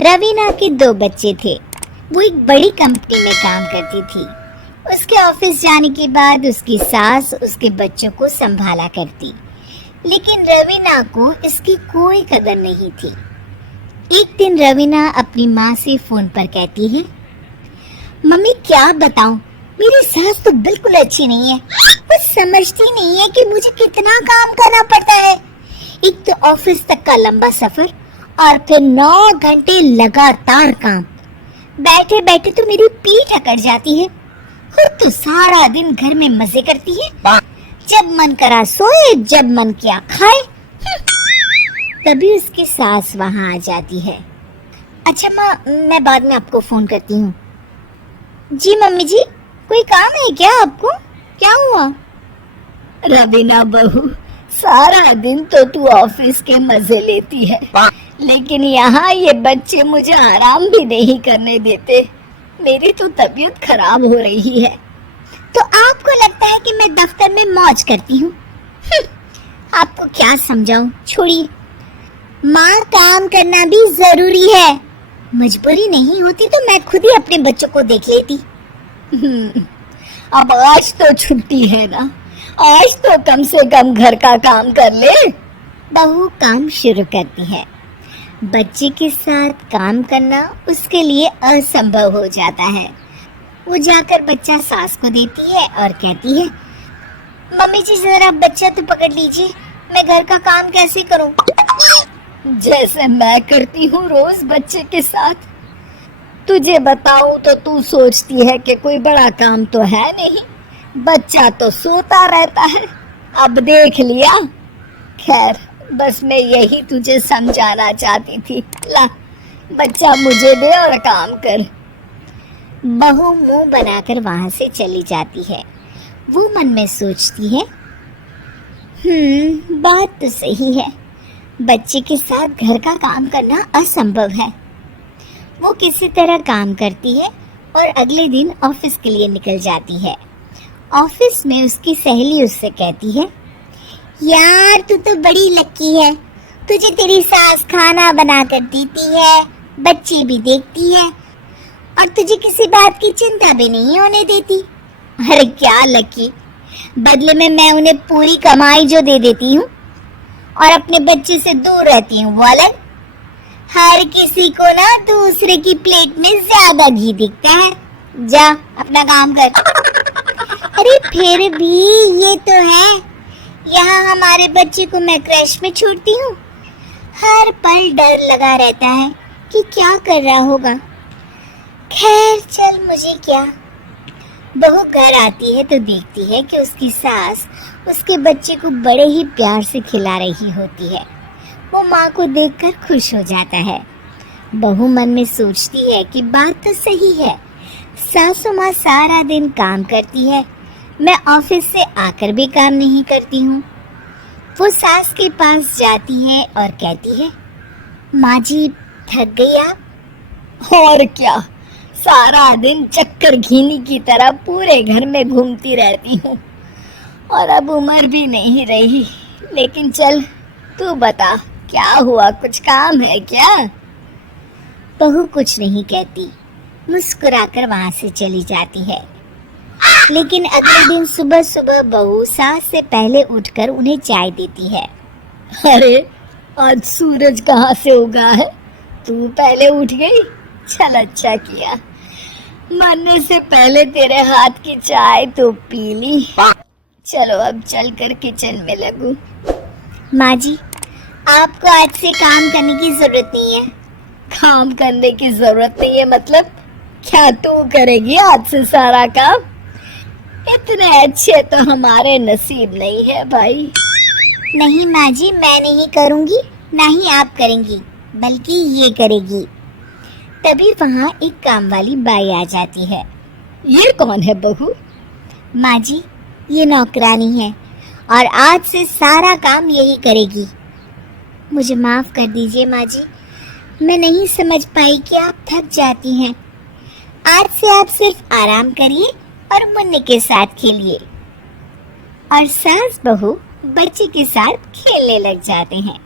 रवीना के 2 बच्चे थे। वो एक बड़ी कंपनी में काम करती थी। उसके ऑफिस जाने के बाद उसकी सास उसके बच्चों को संभाला करती, लेकिन रवीना को इसकी कोई कदर नहीं थी। एक दिन रवीना अपनी माँ से फोन पर कहती है, मम्मी क्या बताऊं, मेरी सास तो बिल्कुल अच्छी नहीं है। वो समझती नहीं है कि मुझे कितना काम करना पड़ता है। एक तो ऑफिस तक का लंबा सफर और फिर 9 घंटे लगातार काम। बैठे बैठे तो मेरी पीठ अकड़ जाती है। खुद तो सारा दिन घर में मजे करती है, जब मन करा सोए, जब मन किया खाए। तभी उसकी सास वहां आ जाती है। अच्छा माँ, मैं बाद में आपको फोन करती हूँ। जी मम्मी जी, कोई काम है क्या आपको? क्या हुआ? रवीना बहू, सारा दिन तो तू ऑफिस के मजे लेती है, लेकिन यहाँ ये बच्चे मुझे आराम भी नहीं करने देते। मेरी तो तबीयत खराब हो रही है। तो आपको लगता है कि मैं दफ्तर में मौज करती हूँ? आपको क्या समझाऊं, छोड़िए। माँ, काम करना भी जरूरी है। मजबूरी नहीं होती तो मैं खुद ही अपने बच्चों को देख लेती। अब आज तो छुट्टी है ना, आज तो कम से कम घर का काम कर ले। बहू काम शुरू करती है। बच्चे के साथ काम करना उसके लिए असंभव हो जाता है। वो जाकर बच्चा सास को देती है और कहती है, मम्मी जी जरा बच्चा तो पकड़ लीजिए, मैं घर का काम कैसे करूं? जैसे मैं करती हूँ रोज बच्चे के साथ। तुझे बताऊं तो तू सोचती है कि कोई बड़ा काम तो है नहीं, बच्चा तो सोता रहता है। अब देख लिया। खैर, बस मैं यही तुझे समझाना चाहती थी। ला, बच्चा मुझे दे और काम कर। बहू मुंह बनाकर वहां से चली जाती है। वो मन में सोचती है, बात तो सही है, बच्चे के साथ घर का काम करना असंभव है। वो किसी तरह काम करती है और अगले दिन ऑफिस के लिए निकल जाती है। ऑफिस में उसकी सहेली उससे कहती है, यार तू तो बड़ी लकी है, तुझे तेरी सास खाना बना कर देती है, बच्चे भी देखती है और तुझे किसी बात की चिंता भी नहीं होने देती। अरे क्या लकी, बदले में मैं उन्हें पूरी कमाई जो दे देती हूँ और अपने बच्चे से दूर रहती हूँ, वो अलग। हर किसी को ना दूसरे की प्लेट में ज्यादा घी दिखता है। जा अपना काम कर। अरे फिर भी ये तो है, यहाँ हमारे बच्चे को मैं क्रैश में छोड़ती हूँ, हर पल डर लगा रहता है कि क्या कर रहा होगा। खैर चल, मुझे क्या। बहू घर आती है तो देखती है कि उसकी सास उसके बच्चे को बड़े ही प्यार से खिला रही होती है। वो माँ को देखकर खुश हो जाता है। बहू मन में सोचती है कि बात तो सही है, सासू माँ सारा दिन काम करती है, मैं ऑफिस से आकर भी काम नहीं करती हूँ। वो सास के पास जाती है और कहती है, माँ जी थक गई आप? और क्या, सारा दिन चक्कर घीनी की तरह पूरे घर में घूमती रहती हूँ और अब उम्र भी नहीं रही। लेकिन चल तू बता, क्या हुआ, कुछ काम है क्या? बहू कुछ नहीं कहती, मुस्कुराकर वहां से चली जाती है। लेकिन अगले दिन सुबह सुबह बहू सास से पहले उठकर उन्हें चाय देती है। अरे आज सूरज कहाँ से उगा है, तू पहले उठ गई? चल अच्छा किया, मरने से पहले तेरे हाथ की चाय तो पी ली। चलो अब चल कर किचन में लगूं। माँ जी, आपको आज से काम करने की जरूरत नहीं है। काम करने की जरूरत नहीं है मतलब? क्या तू करेगी आज से सारा काम? इतने अच्छे तो हमारे नसीब नहीं है भाई। नहीं माँ जी, मैं नहीं करूँगी, ना ही आप करेंगी, बल्कि ये करेगी। तभी वहाँ एक काम वाली बाई आ जाती है। ये कौन है बहू? माँ जी, ये नौकरानी है और आज से सारा काम यही करेगी। मुझे माफ कर दीजिए माँ जी, मैं नहीं समझ पाई कि आप थक जाती हैं। आज से आप सिर्फ आराम करिए और मुन्ने के साथ खेलिए। और सास बहू बच्चे के साथ खेलने लग जाते हैं।